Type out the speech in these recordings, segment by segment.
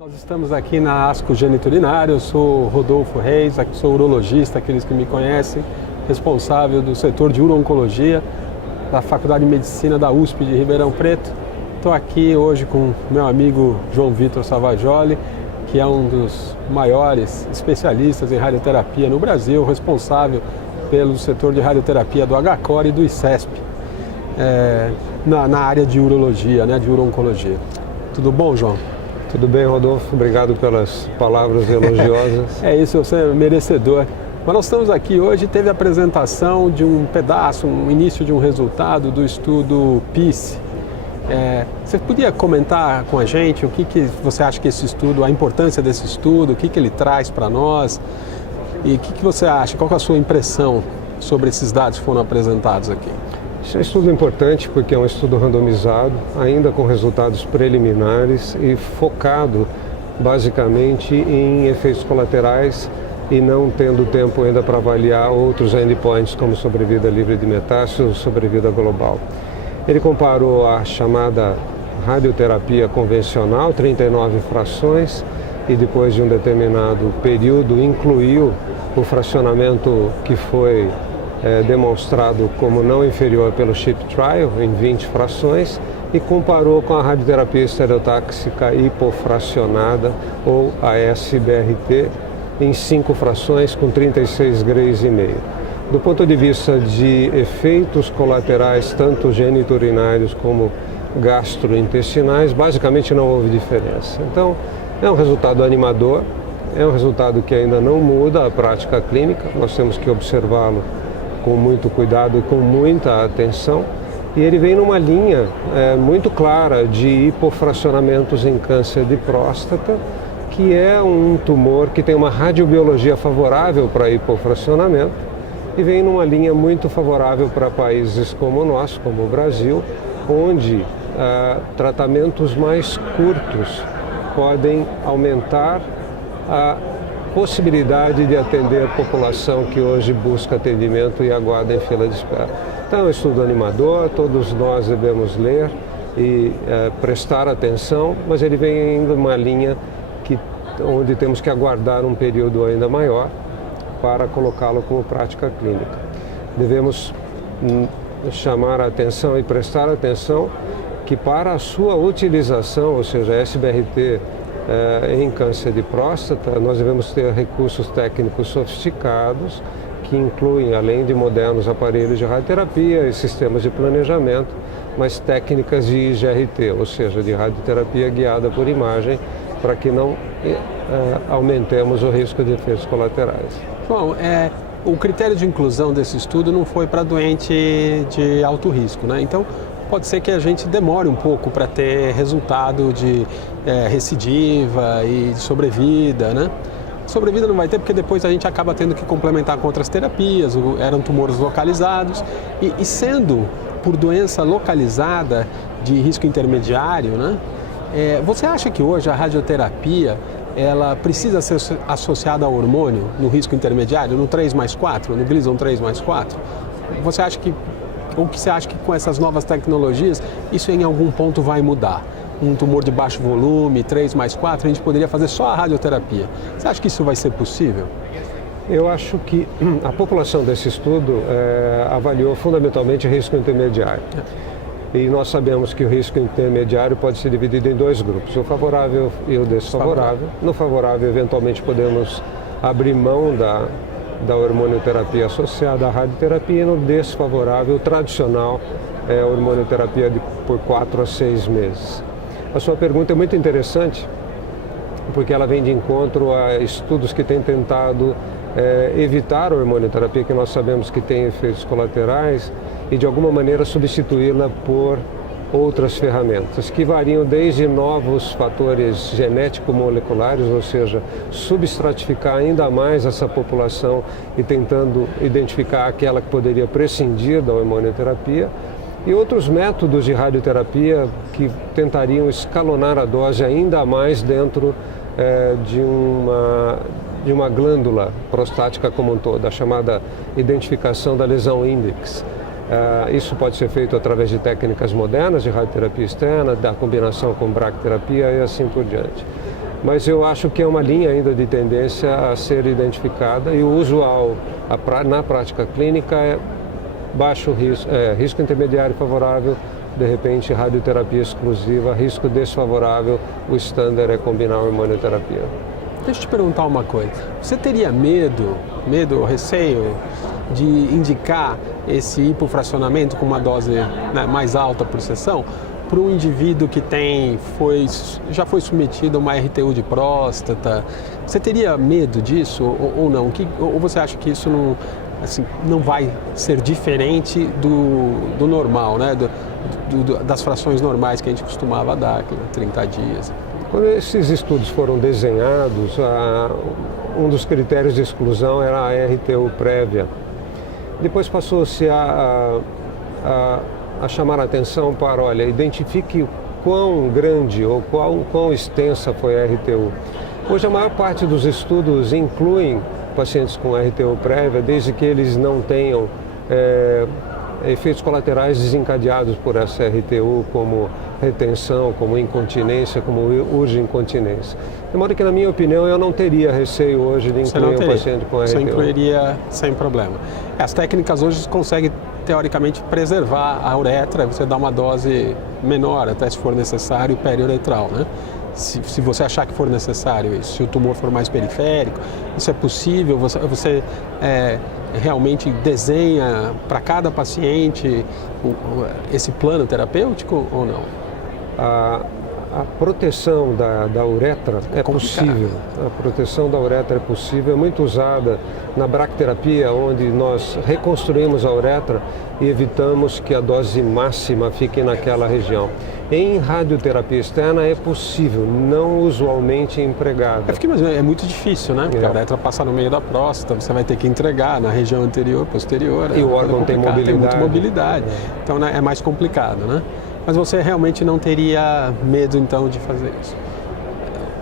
Nós estamos aqui na ASCO Geniturinário, eu sou Rodolfo Reis, sou urologista, aqueles que me conhecem, responsável do setor de uro-oncologia da Faculdade de Medicina da USP de Ribeirão Preto. Estou aqui hoje com meu amigo João Vitor Savajoli, que é um dos maiores especialistas em radioterapia no Brasil, responsável pelo setor de radioterapia do HCOR e do ICESP, na área de urologia, de uro-oncologia. Tudo bom, João? Tudo bem, Rodolfo. Obrigado pelas palavras elogiosas. É isso, você é merecedor. Mas nós estamos aqui hoje, teve a apresentação de um pedaço, um início de um resultado do estudo PICE. Você podia comentar com a gente o que você acha que esse estudo, a importância desse estudo, o que ele traz para nós e o que você acha, qual é a sua impressão sobre esses dados que foram apresentados aqui? Esse é um estudo importante porque é um estudo randomizado, ainda com resultados preliminares e focado basicamente em efeitos colaterais e não tendo tempo ainda para avaliar outros endpoints como sobrevida livre de metástase ou sobrevida global. Ele comparou a chamada radioterapia convencional, 39 frações, e depois de um determinado período incluiu o fracionamento que foi demonstrado como não inferior pelo CHIP Trial, em 20 frações, e comparou com a radioterapia estereotáxica hipofracionada, ou a SBRT, em 5 frações com 36 grays e meio. Do ponto de vista de efeitos colaterais, tanto geniturinários como gastrointestinais, basicamente não houve diferença. Então, é um resultado animador, é um resultado que ainda não muda a prática clínica, nós temos que observá-lo com muito cuidado e com muita atenção, e ele vem numa linha muito clara de hipofracionamentos em câncer de próstata, que é um tumor que tem uma radiobiologia favorável para hipofracionamento, e vem numa linha muito favorável para países como o nosso, como o Brasil, onde tratamentos mais curtos podem aumentar a possibilidade de atender a população que hoje busca atendimento e aguarda em fila de espera. Então é um estudo animador, todos nós devemos ler e prestar atenção, mas ele vem em uma linha onde temos que aguardar um período ainda maior para colocá-lo como prática clínica. Devemos chamar a atenção e prestar atenção que para a sua utilização, ou seja, SBRT em câncer de próstata, nós devemos ter recursos técnicos sofisticados que incluem, além de modernos aparelhos de radioterapia e sistemas de planejamento, mas técnicas de IGRT, ou seja, de radioterapia guiada por imagem, para que não aumentemos o risco de efeitos colaterais. Bom, o critério de inclusão desse estudo não foi para doente de alto risco, Então, pode ser que a gente demore um pouco para ter resultado de recidiva e de sobrevida, Sobrevida não vai ter porque depois a gente acaba tendo que complementar com outras terapias, eram tumores localizados e sendo por doença localizada de risco intermediário, você acha que hoje a radioterapia ela precisa ser associada ao hormônio no risco intermediário, no 3+4, no Gleason 3+4? Você acha que com essas novas tecnologias isso em algum ponto vai mudar? Um tumor de baixo volume, 3+4, a gente poderia fazer só a radioterapia. Você acha que isso vai ser possível? Eu acho que a população desse estudo avaliou fundamentalmente o risco intermediário. E nós sabemos que o risco intermediário pode ser dividido em 2 grupos, o favorável e o desfavorável. No favorável, eventualmente, podemos abrir mão da hormonioterapia associada à radioterapia, e no desfavorável, tradicional, é a hormonioterapia por 4 a 6 meses. A sua pergunta é muito interessante, porque ela vem de encontro a estudos que têm tentado evitar a hormonioterapia, que nós sabemos que tem efeitos colaterais, e de alguma maneira substituí-la por outras ferramentas, que variam desde novos fatores genético-moleculares, ou seja, substratificar ainda mais essa população e tentando identificar aquela que poderia prescindir da hormonioterapia, e outros métodos de radioterapia que tentariam escalonar a dose ainda mais dentro de uma glândula prostática como um todo, a chamada identificação da lesão índex. Isso pode ser feito através de técnicas modernas de radioterapia externa, da combinação com bracterapia e assim por diante. mas eu acho que é uma linha ainda de tendência a ser identificada e o usual na prática clínica é baixo risco, risco intermediário favorável, de repente radioterapia exclusiva, risco desfavorável, o standard é combinar a hormonioterapia. Deixa eu te perguntar uma coisa, você teria medo ou receio de indicar esse hipofracionamento com uma dose, né, mais alta por sessão para um indivíduo que já foi submetido a uma RTU de próstata? Você teria medo disso ou não? Ou você acha que isso não vai ser diferente do normal, né? Das frações normais que a gente costumava dar, 30 dias? Quando esses estudos foram desenhados, um dos critérios de exclusão era a RTU prévia. Depois passou-se a chamar a atenção para, olha, identifique quão grande ou quão extensa foi a RTU. Hoje a maior parte dos estudos incluem pacientes com RTU prévia, desde que eles não tenham efeitos colaterais desencadeados por essa RTU, como retenção, como incontinência, como urge-incontinência. De modo que, na minha opinião, eu não teria receio hoje de incluir um paciente com RTU. Você incluiria sem problema. As técnicas hoje conseguem, teoricamente, preservar a uretra, você dá uma dose menor, até se for necessário, periuretral, né? Se você achar que for necessário isso, se o tumor for mais periférico, isso é possível, você realmente desenha para cada paciente esse plano terapêutico ou não? A proteção da uretra é possível. A proteção da uretra é possível, é muito usada na bracterapia, onde nós reconstruímos a uretra e evitamos que a dose máxima fique naquela região. Em radioterapia externa é possível, não usualmente empregada. É muito difícil, né? Porque a uretra passa no meio da próstata, você vai ter que entregar na região anterior, posterior. E o órgão tem mobilidade. Tem muita mobilidade. Então, né, é mais complicado, né? Mas você realmente não teria medo, então, de fazer isso.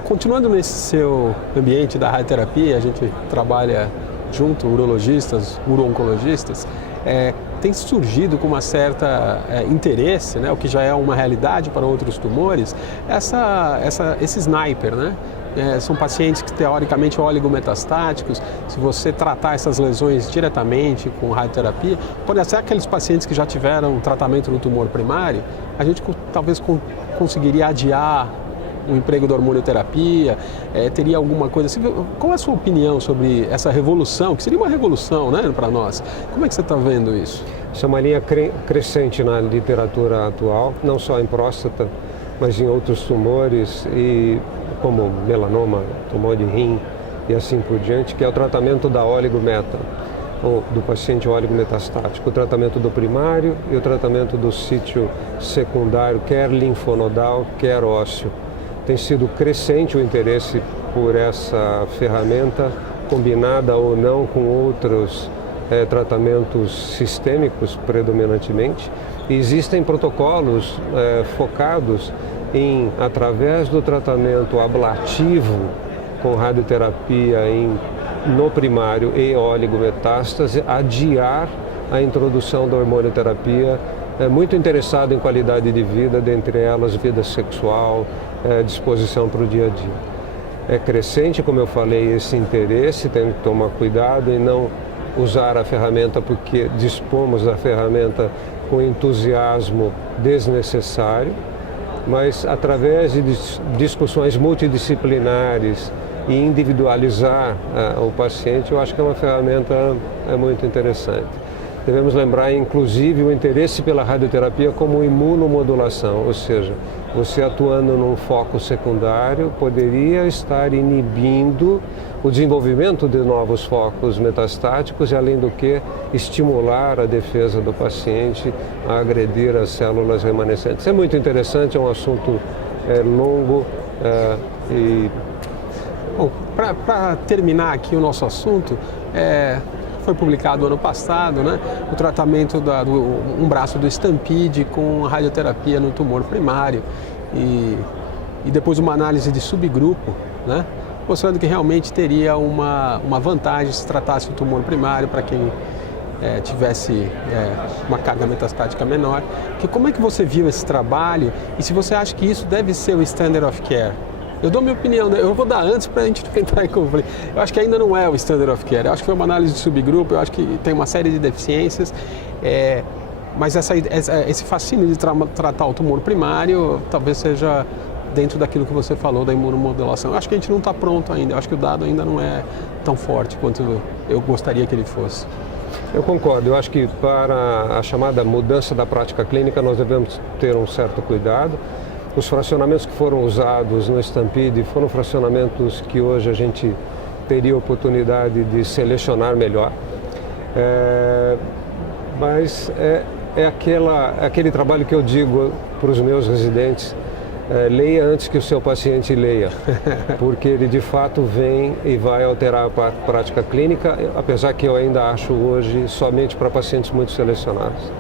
Continuando nesse seu ambiente da radioterapia, a gente trabalha junto, urologistas, uro-oncologistas, tem surgido com uma certa interesse, né, o que já é uma realidade para outros tumores, esse sniper, né? São pacientes que teoricamente oligometastáticos. Se você tratar essas lesões diretamente com radioterapia, pode ser aqueles pacientes que já tiveram tratamento no tumor primário, a gente talvez conseguiria adiar o emprego da hormonioterapia, teria alguma coisa assim. Qual é a sua opinião sobre essa revolução, que seria uma revolução, né, para nós? Como é que você está vendo isso? Isso é uma linha crescente na literatura atual, não só em próstata, mas em outros tumores, como melanoma, tumor de rim e assim por diante, que é o tratamento da oligometa, ou do paciente oligometastático, o tratamento do primário e o tratamento do sítio secundário, quer linfonodal, quer ósseo. Tem sido crescente o interesse por essa ferramenta, combinada ou não com outros tratamentos sistêmicos predominantemente. E existem protocolos focados em, através do tratamento ablativo com radioterapia no primário e oligometástase, adiar a introdução da hormonioterapia, muito interessado em qualidade de vida, dentre elas vida sexual, disposição para o dia a dia. É crescente, como eu falei, esse interesse, tem que tomar cuidado e não usar a ferramenta porque dispomos da ferramenta com entusiasmo desnecessário, mas através de discussões multidisciplinares e individualizar o paciente, eu acho que é uma ferramenta muito interessante. Devemos lembrar, inclusive, o interesse pela radioterapia como imunomodulação, ou seja, você atuando num foco secundário poderia estar inibindo o desenvolvimento de novos focos metastáticos e, além do que, estimular a defesa do paciente a agredir as células remanescentes. É muito interessante, é um assunto longo Bom, para terminar aqui o nosso assunto, foi publicado ano passado, né, o tratamento um braço do Stampede com radioterapia no tumor primário e depois uma análise de subgrupo, né, mostrando que realmente teria uma vantagem se tratasse o tumor primário para quem tivesse uma carga metastática menor. Como é que você viu esse trabalho e se você acha que isso deve ser o standard of care Eu dou minha opinião, eu vou dar antes para a gente não entrar em conflito. Eu acho que ainda não é o standard of care, eu acho que foi uma análise de subgrupo, eu acho que tem uma série de deficiências, mas esse fascínio de tratar o tumor primário talvez seja dentro daquilo que você falou da imunomodulação. Eu acho que a gente não está pronto ainda, eu acho que o dado ainda não é tão forte quanto eu gostaria que ele fosse. Eu concordo, eu acho que para a chamada mudança da prática clínica nós devemos ter um certo cuidado. Os fracionamentos que foram usados no Stampede foram fracionamentos que hoje a gente teria oportunidade de selecionar melhor. Mas é aquele trabalho que eu digo para os meus residentes, leia antes que o seu paciente leia, porque ele de fato vem e vai alterar a prática clínica, apesar que eu ainda acho hoje somente para pacientes muito selecionados.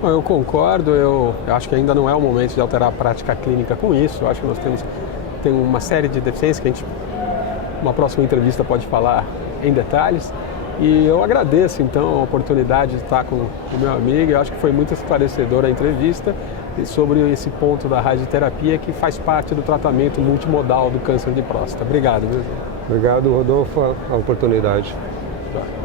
Eu concordo, eu acho que ainda não é o momento de alterar a prática clínica com isso, eu acho que nós tem uma série de deficiências que a gente, uma próxima entrevista pode falar em detalhes, e eu agradeço então a oportunidade de estar com o meu amigo, eu acho que foi muito esclarecedora a entrevista sobre esse ponto da radioterapia que faz parte do tratamento multimodal do câncer de próstata. Obrigado. Obrigado, Rodolfo, a oportunidade. Tá.